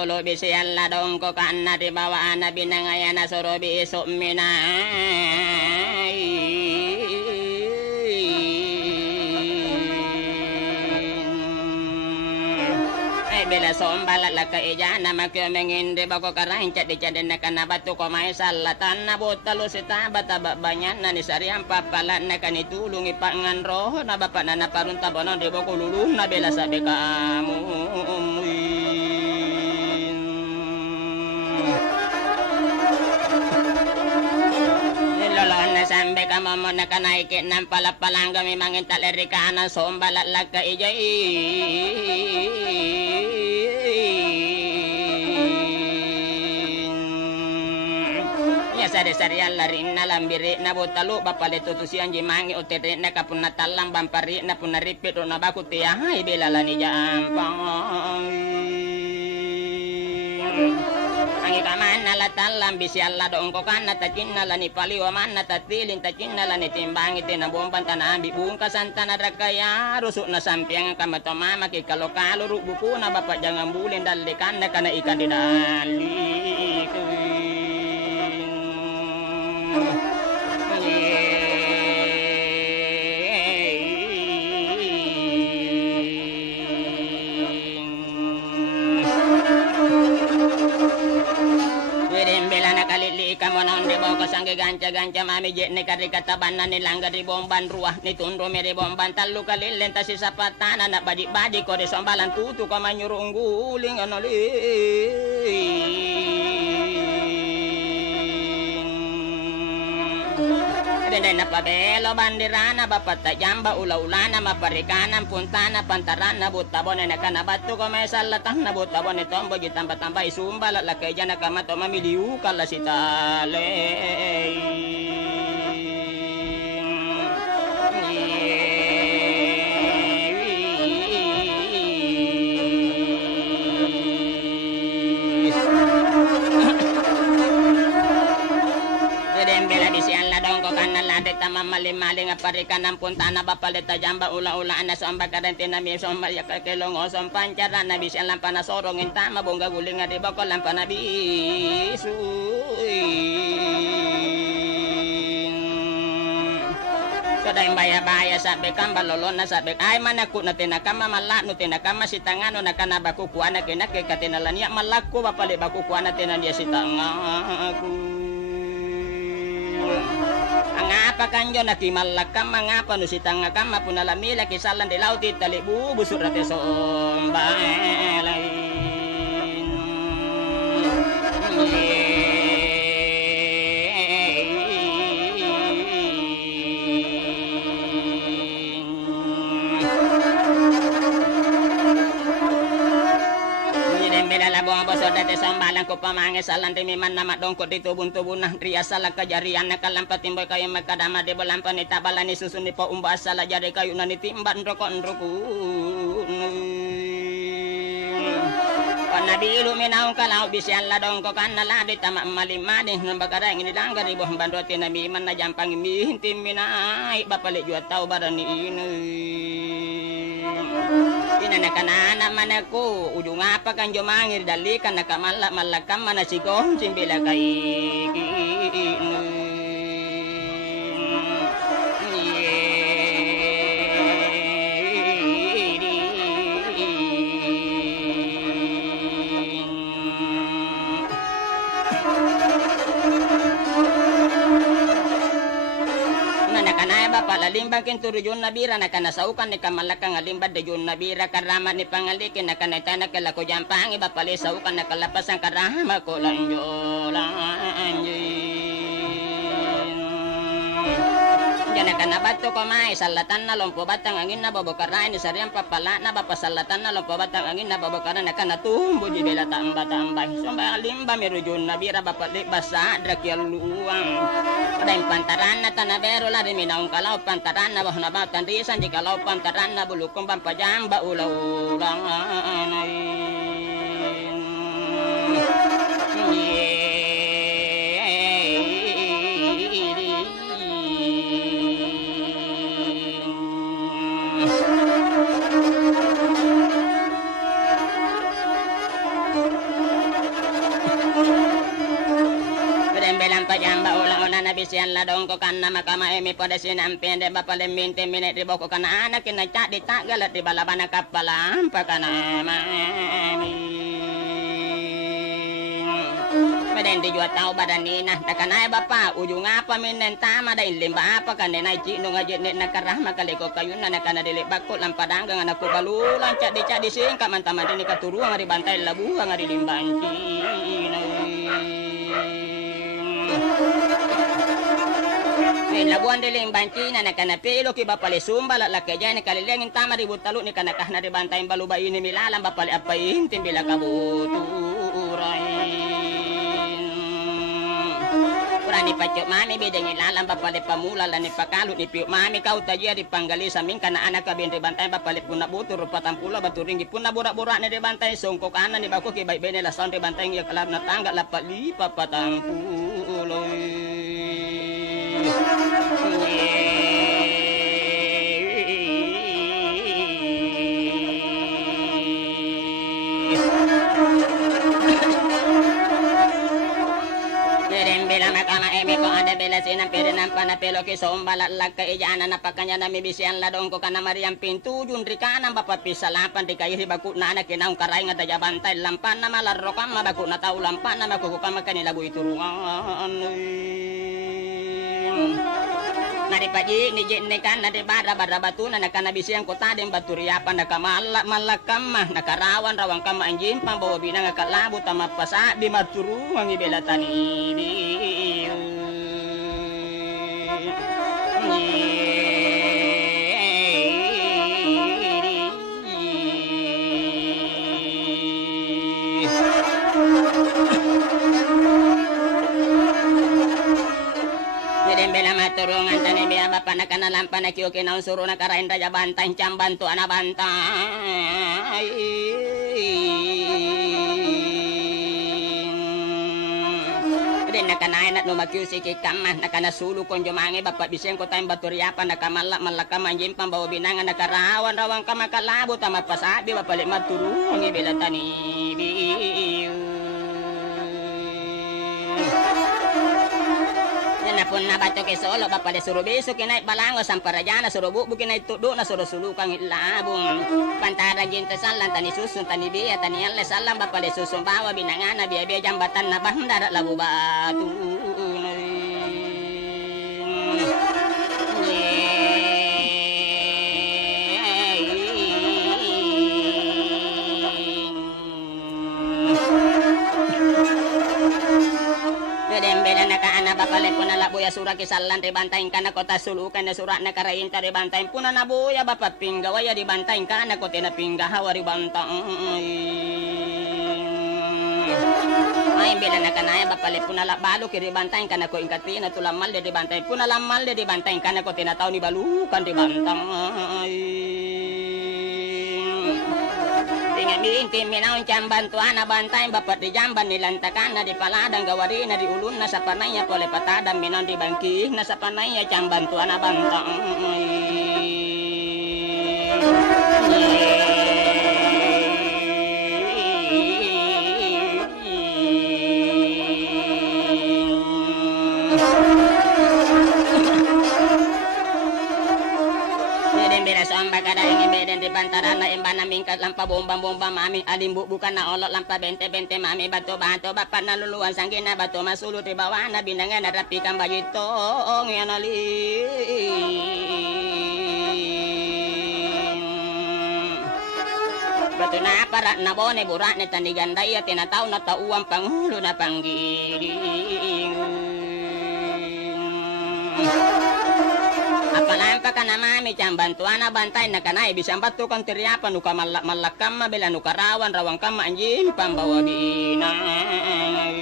lolo bisi alla dongko kanna di bawa ana binangayana sorobi isuk bila sombala la ka ijana makyo menginde bako karanca di cadena kana batu ko may salatan na botalo sita bata banyan na ni sariang papalan na kanitulungi pangan roho na bapa na naparunta bono di bako lulun na bila sabi kamu lolo na sambe ka mo na kanaiki ng palapalang gami mangin talerika na sombala la ka ijay sari-sari larin na lambiri na botalo bapalito to siang jimangi o tere na kapun na talang bampari na punaripit o nabakuti ay bilala ni jampang ang ikaman na latalang bisi ala doon ko kan na takin na lani paliwaman na tatilin takin na lani timbang iti na buong tanambi buong kasanta na rakaya rusuk na sampiang kamatoma makikalokalo rubuko na bapak jangan bulin dalikan na kana ikan di dalik kamu nang di bawah kesangge ganca-ganca mami jet ne kari katabanan ni langgar di bomban ruah ni tundro mere bomban talu kali lenta si sapatan anak badi-badi ko di sombalan tutu ko manyurung guling anoli Dede na pabelo bandirana bapata jamba ula-ulana maparikanan puntana pantarana butabon na kanabatu ko may salatang na butabon ni tombo jitamba-tamba isumba lalakay dyan na kamato mamiliu kala si tale tama mali-mali nga parikan ng punta na bapalita jamba ula-ulaan na somba karente na mi somba yakakilong o sompanchara na bisyan lang panasorong intama bongga guling nga diba ko lang panabisuy Kadang baya-baya sabi kang balolo na sabi ay manako na tinakama mala no tinakama si tangano na kanabaku kuha na kinake katinalan niya malako bapali baku kuha na tinaniya si tangaku Angapa kanjo nakimalakam mangapa no sitang akam mapunalamila kisalan di laut italibu busur rate sombalay Labong boso dati sambalang ko pamangis alang di miman na madongko di tubun-tubun na riya salag kajarian na kalampatimboy kayo magkadama di balampan ni tabalan ni susun ni pa umba asala jari kayo na nitimban rokon-rokon Panabilo minaw kalaw bisyan ladong ko kan naladi tama malimading ng bagarang inilangga di buong bandrote na miman na jampang mihintim minay bapalik juat tau barani ini Inanakanana man ako, ujung apa kan jomangir dalikan nakamalak-malakam manasikong simbila kaikin. Palalimban kinturujun nabira na kanasaukan ni kamalakang alimbad de jun nabira karamat ni pangalikin na kanaytana kalako jampang iba palisaukan na kalapas ang karama ko lanjolanjin Diyan na kanabato ko may salatan na lompo batang angin na babokarain ni sariyang papala na bapasalatan na lompo batang angin na babokarain na kanatumbo di bela tamba-tambay sumba alimba mirujun nabira bapalik basa drakyal luang Kadang pantaran na tanabero la rin minaong kalaw pantaran na bahon na batan risan di kalaw pantaran na bulukong pampajamba ulaw-ulang jamba ulang-una na bisian ladong ko kan na makamaimi pada sinampin de bapalem minti minit di boko kana anak kinacak di tagalat di balaban kapalam pakana mami. Badan di jual tahu badan ni nah takanai bapa ujung apa minen tama da limba apa kan nenai cik nung ajit net nakarah makaliko kayun na nakana dilik bakut lampadang dengan aku balu lancak di sing ka mantaman ini katuru ngari bantai labu ngari limbanci. Labuan diling banci na nakana pelo ki bapale sumba la keja ni kalilengin tama ribut talu ni kana kahna di bantai balu bayi ni milalam bapale apain timbila kabuturai. Kurani pacok mami bedanya lalam bapale pamula lan ni pakalut ni piuk mami kau tajia di panggali samin kana anak kabin di bantai bapale puna butur patang pula batu ringgi puna burak-burak ni di bantai songkok kanan di baku ki baik bene la son di bantai ya kelab na tangga lapat lipa patang pulo. Ko ada bela sinang perenam pana pelo ki sombalat laka ijana napakanya nami bisian ladong ko kana mariam pintu jundri kanang bapak pisalapan di kayi bakut na anak kinang karay nga daya bantai lampan na malarokam mabakut na tau lampan na makukukan makani labu itu ruangan. Nari pagi ni jen kan nari bara batu na nakana bisian kota den baturiapan nakamalak malakam mah nakarawan rawang kama anjing pambawa binang akalabu tamat pasa di maturu wangi bela tani. Turungan tani biya bapak na kanalam pa na kiyuki na unsuro na karain raja bantay cambantu ana bantay. Rin na kanain at numakyusi kikamah na kanasulu kon jumangi bapak biseng ko tayong baturiapan na kamalak malakam anjim pambawa binangan na karawan rawang kamakalabo tamat pasabi bapalik maturungi bila tani biyu. Pun na bato ke solo bapa de suruh besok kinai balango samparajana suruh bubu kinai tuduk na suruh sulukang ilabung pantara jinta salan tani susun tani biya tani alle salam bapa de susun bawa binangana biya biya jambatan na bandar labu batu. Bapale puna la buya sura kisalan ribantain kana kota sulukan na surat na karain ta ribantain puna na buya bapak pinggawaya ribantain kana kota na pinggahawa ribantain ay bila na kanaya bapale puna la balu ki ribantain kana ko ingkati na tulamal de ribantain puna lamal de ribantain kana kota na tao ni balukan ribantain Binti minaw cambantuan na bantay bapat di jamban nilantakan na di paladang gawari na di ulun na sa panaya pole patadang minaw di bangki na sa panaya cambantuan na bantay. Kada ingin beden di bantaran na imba na mingkat lampa bomba mami alimbu bukan na olot lampa bente mami bato bapak na luluan sanggin na bato masulut di bawah na binangan na rapikan bayi tong yan ali bato na parat na bone burak ni tandigan daya tinataw na tauang pangulo na panggiling apalampa ka na mami cambantuan na bantay na kanay bisang bato kang tiriapan nuka malakam mabila nuka rawan rawang kama anjim pambawa binay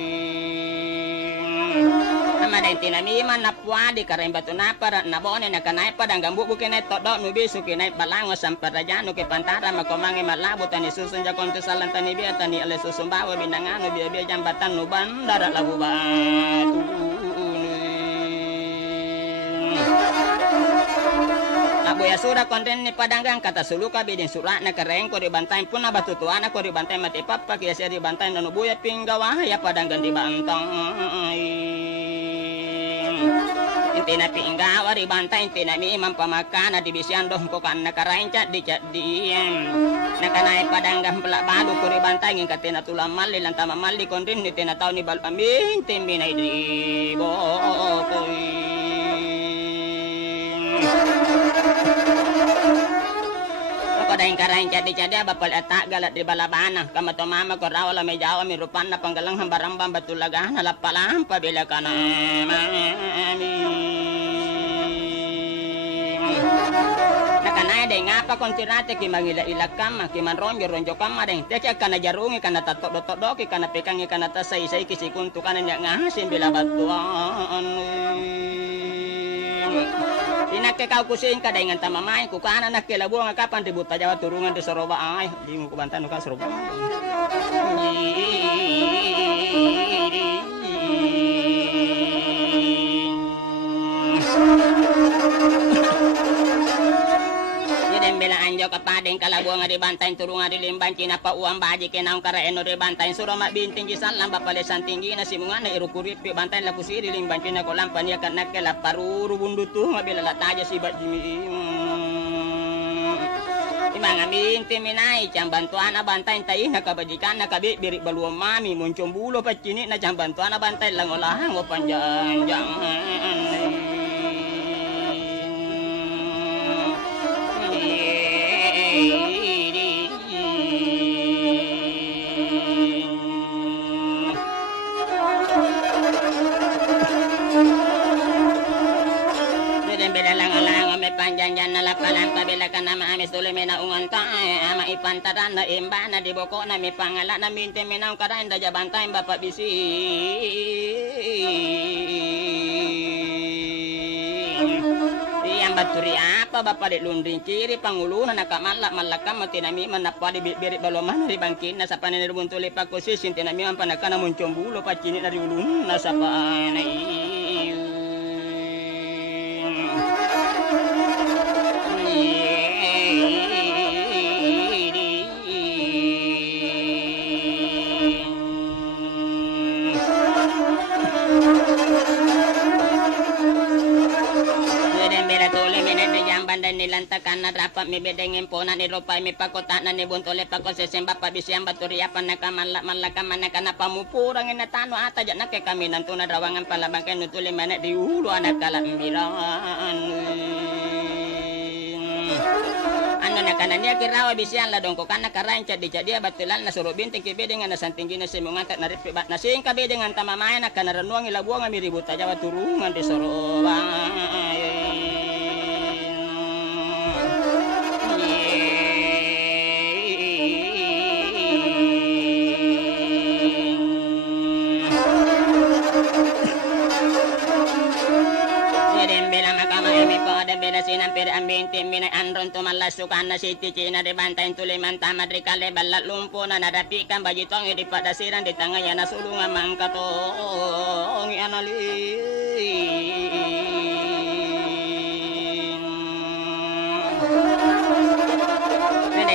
amaday tinamiman na puwadi karing bato na para na bone na kanay padang gambubu kinay todok nubisu kinay balango samparajano kay pantara makomangi malabo tani susunja konto salan tani biya tani ale susumbawa binangano biya jambatan nuban darat labu batu Abuya sura konten ni padanggang kata suluka bidin surat na kareng ko ribantayin pun na batutuan ako ribantayin matipapa kaya siya ribantayin na nubuya pinggawa ya padanggan di bantay tinapinggawa ri bantay tinamimang pamakana di bisyando ko kan nakarainca di diem nakanay padanggam pelabado ko ri bantay ngin katina tulang mali lang tama mali kondin ni tinataw ni balpamin timinay di bokoy Daing karain jadi bapal atak galat di balabana kama to mama ko rawala may jawa mi rupan na panggalang hambarambang batulagan halapalam pabila kana nakanay day ngapa kontirate ki mangila ilakam ki manronjo ronjo kam ding teka kana jarungi kana tatok-totok kana pekangi kana tasay-say kisikuntu kana nya ngasin bila batuan Inakikaw kusin ka dengan tamamay ku kana nakilabu nga kapan di buta Jawa turungan di Soroba ay di mo kubantan ka Soroba Bela anjo kapadeng kalabu nga di bantayin turungan di limban Cina pa uang baji kinaong karaeno di bantayin Surama binting gisan lang bapalisan tinggi na simungan na irukurip di bantayin lapusi di limban Cina ko lang paniakan nakela paruru bundutu nga bila lataja si bat jimi Imang amin timinay cang bantuan na bantayin tayo nakabajikan nakabi birik baluang mami muncong bulo pa cini na cang bantuan na bantayin lang ulang o panjang Panjang na lapalan pabila ka na maamis tuloy may naungan ta ama ipantaran na imba na di boko na may pangala na minte minaw karain da jabantay bapak bisi Iyang baturi apa bapak di lundring kiri pangulo na nakamalak malakam matinami man napa di birik baloman di bangkin na sa panin buntuli pakusis tinami man panaka na muncong bulo pacini na di ulun na sa panay nilantakan na dapat mi bedengin po na nilupay mi pakota na nibuntuli pako sesemba pabisiyang baturiapan na kamalak manaka na pamupurang inatano ata dyan na kay kami nanto na rawangan palabang kay nutuli manak di ulo anak kalambiran ano na kanan niya kirawa bisiyang ladong ko kana karain jadi batulan na surubin tingki bedengan na santinggi na simungan tak naripi bat na sing kabedengan tamamayan na kanaranuang ilabuang amiributa jawa turungan di sorobang Sinampir ambinti minay anron tumalasukan na si Ticina di bantayin tuliman tamad rikale balat lumpo na nadapikan bajitong di padasiran di tangaya na sulungan mangkatong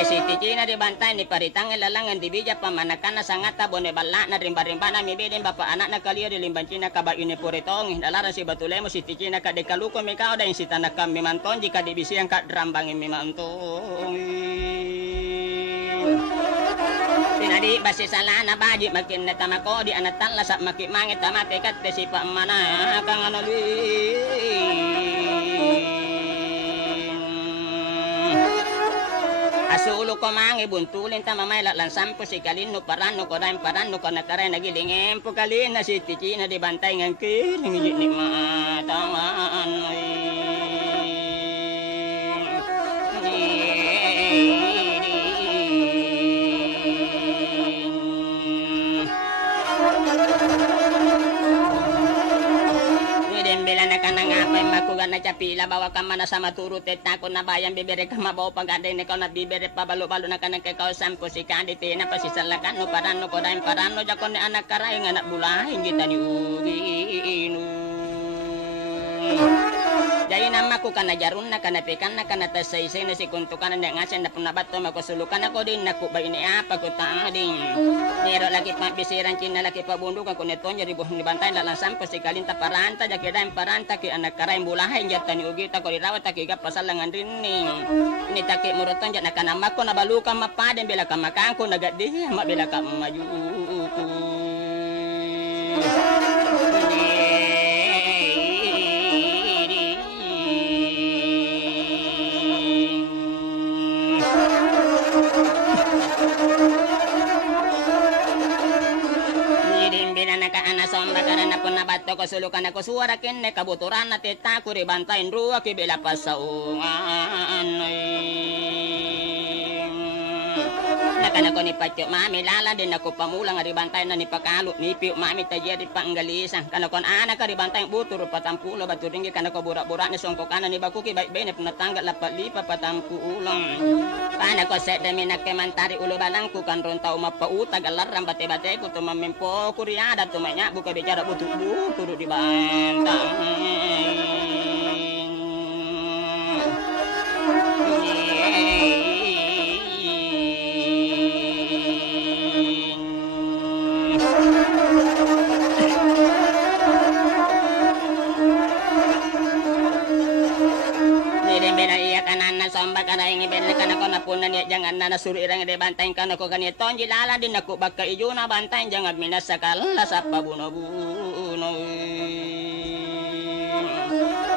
si Ticina di bantayin di paritang ilalangan di bija pamanakan na sangata bone balak na rimba-rimba na mibidin bapa anak na kaliyo di limban Cina kabayo ni puritong dalaran si batulemo si Ticina ka di kaluko mikao da yung si tanakam mimanton jika di bisiyang ka drambangin mimantong Tinadi basi salana baji makin na tamako di anatan lasak makik mangit tamate kat si pamana kang anali Asulo ko mangi buntulin ta mamay latlan sampo si kalino parano ko nakaray nagilingin po kalin na si Ticina di bantay ngang kiring ni matawan Makugan na capila bawa ka man sa maturutet na ako na bayan bibere ka mabaw pag-aday na ikaw na bibere pa balo-balo na ka ng kakausan po si kandite na pasisalakan no parano ko dahil parano dyan ko ni anak karay nga anak bulahin kita ni Ugino Dahil na aku kana jarunna kana pekanna kana tasaysay na si kuntukan na ngasen na punabat to makosulukan ako din naku ba ini apa ko tading nero lagi pa bisiran Cina lagi pa bundukan ko neton jadi buh ni bantay dalang sampo si kalinta paranta jaki daim paranta ki anak karay bulahay jata ni ugita ko dirawat taki ga pasalangan rining ini taki muruton jat nakana ko nabalukan mapaden bila ka makangko nagadi ma bila ka maju Bato ko sulukan ako suara kenne kabuturan na tita ko ribantayin ruwa kibila pasaungan nakana ko ni Patyo mami lala din ako pamulang ribantayin na ni Pakalo ni Piyo mami tajya di panggalisan kana kon anak ka ribantayin buturo patampulo baturingi kana ko burak-burak ni songko kana ni bakuki baik-baik ni penatangga lapat lipa patampulang kana ko set demi nakemantari ulo balangku kan rontau mapautag alarang bate-bate ko tumamimpo kuriada tumanya buka bicara butuh turut dibantang Karang ibel kana ko napuna niya jangan na nasuri rang de bantayin kana ko ganito jilala din ako baka ijuna bantayin jangan minasakal sa pabuno-buno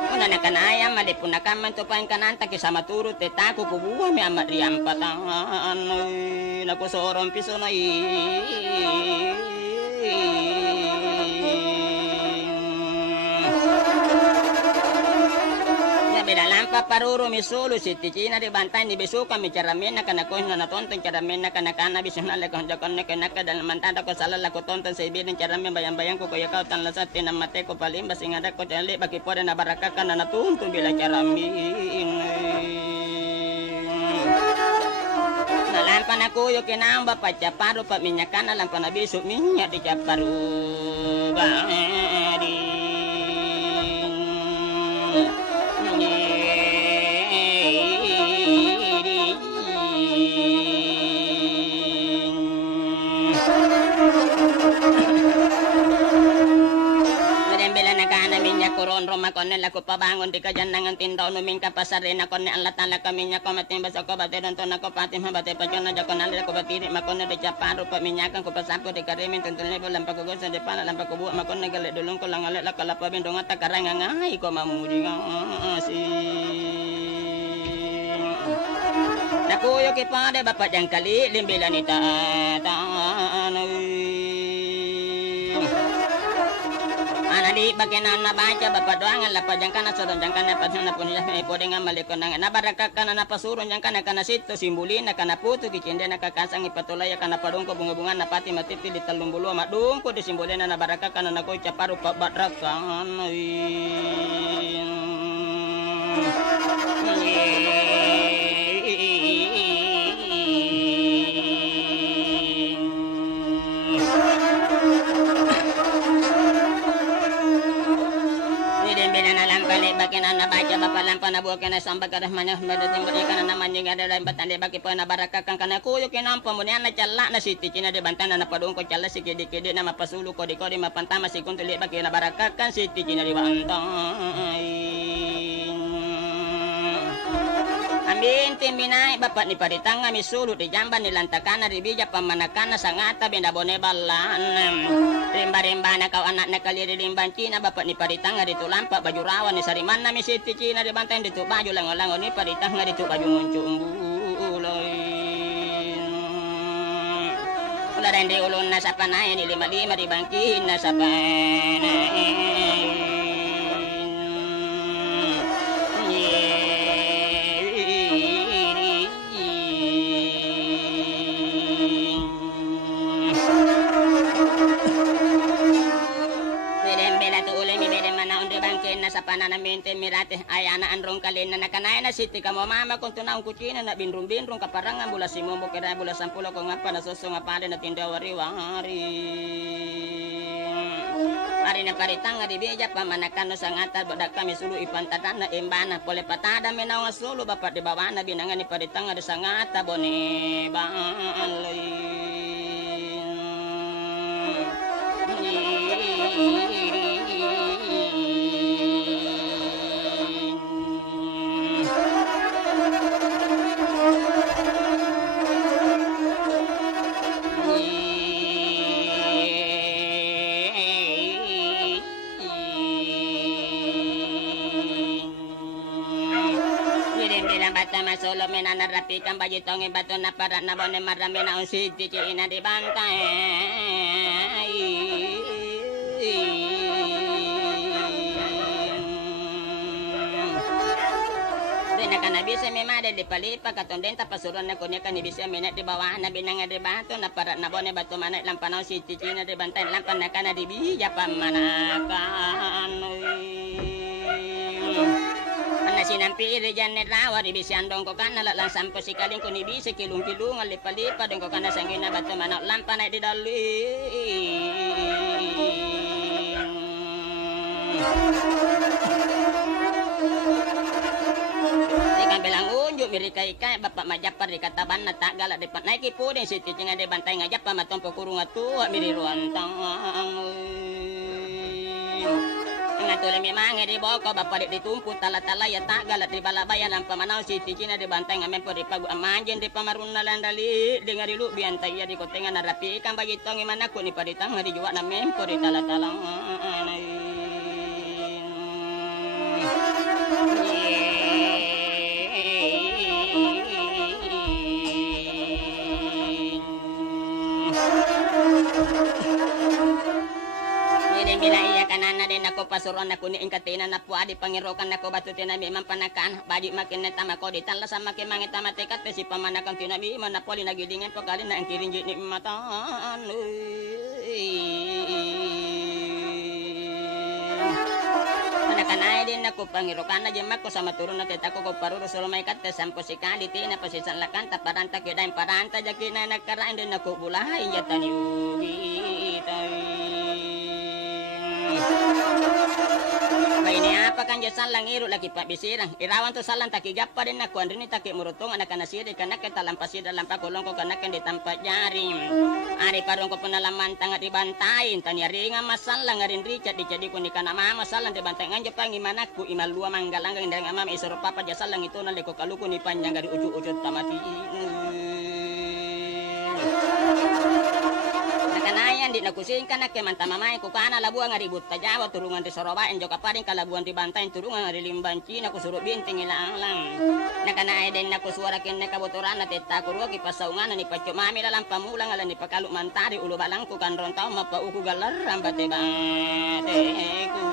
una nakanaya malipuna kaman to pain kananta kisama turut tetaku kubuha mi amat riam patangan naku sorong piso na dalam paparuro mi solo si Cina di bantai di besuka mi caramen na kana ko na tonton caramen na kana kana bisan na ko jakon na kana dalam mantada ko sala ko tonton sa ibin caramen bayang-bayang ko kaya kau tan lasat tinamate ko palimba singada ko dali bagi pore na baraka kana natuntun bila caramen nalampan ako yo kinamba pa chaparo pa minyakan nalampan na bisu minyak di chaparo bari koron roma konne la ko pabangon di kajan nangan tindaw numing kapasarin ako ni alat-ala kami nya ko matimbas ako bate don ton ako pati mabate pachon na jakon ala ko batiri makonne de chaparo pa minyakan ko pasapo de karimin tuntun lebo lampa ko gosa de pala lampa ko bu makonne gale dulong ko lang ala la kala pa bendong ata karanga ngai ko mamudi si nakuyo ki pade bapak jang kali limbila ni ta di bagian na baca bapak doangan lapa jangkana surun jangkana pasana pun ya pode ngamali konang na baraka kana na pasurun jangkana kana situ simbulina kana putu kicinde na kakasang ipatulay kana padungko bunga-bunga na pati matiti di talumbulu madungko di simbulina na baraka kana na ko caparu pabatrakan bagian na baca bapak lampa na buka na sambag karah mana madating berikan na naman yung ada lambat ande bagi po na barakakan kana kuyo kinampo mo niya na chala na si Cina de bantana na padung ko chala si kidi-kidi na mapasulu ko di mapantama si kuntuli bagi na barakakan si Cina di bantay amin timbinay bapak ni paritanga misulu di jamban ni lantakana di bija pamanakana sangata benda bone balan rimba-rimba na kau anak na kali di limban Cina bapak ni paritanga di tu lampak baju rawan ni sariman na misiti Cina di bantai di tu baju lango-lango ni paritanga di tu baju muncul ulah dan di ulun na sapanay ni lima-lima di bangkin na sapanay sa pananamente mirate ay anaan rong kalin na nakanay na siti ka mo mama kung tunaong kutsina na binrong-binrong kaparangan bula si mo kira bula 10 ko nga pa nasusong nga pala na tindawari-wari Ari na paritang nga dibeja pamanakan no sangatal badak kami sulu ipantadan na imbana pole patada menaw nga sulu bapak di bawah na binangan ni paritang nga sangata bone bata masolo menana rapikan baju tongi batu na parat na bone marame na unsi cici ina di bantai Dina kana bisa memade di palipa katonden tapasuron na kunya kan bisa menet di bawah na binanga di batu na parat na bone batu manet lampan unsi cici ina di bantai lampan na kana di bija pamanakan sinampiri janet rawa di bisiandong ko kana lang sampo si kaling ko ni bisi kilung-kilung lipa-lipa dong ko kana sanggin na bato manok lampa na di dali ikan bilang unjuk mirika ikan bapak majapar di kataban na tagala di naiki puding si ticinga di bantai ngajap matompo kurung atua miri ruantang Ngatuli memang di boko bapak ditumput tala-tala ya tak galat di balabayan ang pamanaw si Ticina di bantay ngamen po di pagu amanjen di pamaruna landali di ngarilu biantay ya di kotenga narapi ikan bagi tongi manaku ni paditang di juwa namen po di tala-talang bila iya kanana din ako pasuron ako ni ingkatina na puadi pangirokan ako batu tinami mampanakan badi makin netama ko di tala sama kemangit tamatekat si pamanakan tinami manapoli nagidingin po kali na ang kirinji ni mataan Manakanay din ako pangirokan na jema ko sama turun na tita ko paruro solomay katte sampo si kaliti na pasisan lakan taparanta kidain paranta jakina nakarain din ako bulahay yatani ugi Ini apa kan jasan lang iro lagi pak bisirang irawan tu salan takigap pa din ako andun taki murutong anak kanasiri kanak kita lampasi dalam pakulong ko kanak di tempat jaring ari parong ko penalaman tangat dibantain tanya ringa masal lang ngarin Richard dijadi ko ni kana mama salan dibantai nganja gimana ku imal lua manggalanggang dari mama isoro papa jasan lang itu naliko kaluku ni panjang dari ujung-ujung tamati Nakanayan di nakusingkan na keman tamamay ko kana labuan nga ribut tajawa turungan di Sorobaen jo kaparing kalabuan di bantayin turungan nga rilimban China kusuro binting ilang lang Nakanay din nakuswara kin nakabuturan na titakurwa kipasaungan ni pacho mami lalang pamulang ala ni pakaluk mantari ulo balang ku kan rontao mapauku galar rambate bateku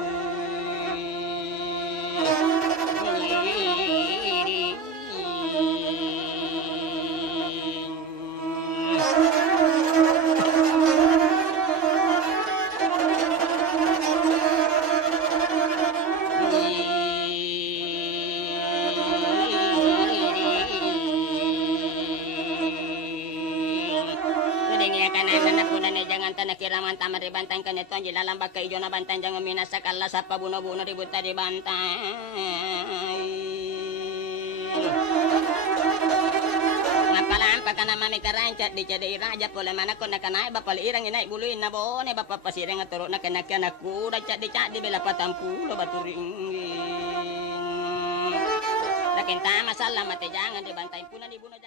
Nakiraman tama di bantay kanito ang jilalambag ka ijo na bantay dyan uminasak Allah sa pabuno-buno di buta di bantay Mapalampa ka na mami karain cat di cade iraja pula mana ko nakanay bapal irang inay buluin na bone bapapasirang at turo na kanakanakuda cat di bela patampulo baturing Lakin tama salamat jangan di bantay puna di buno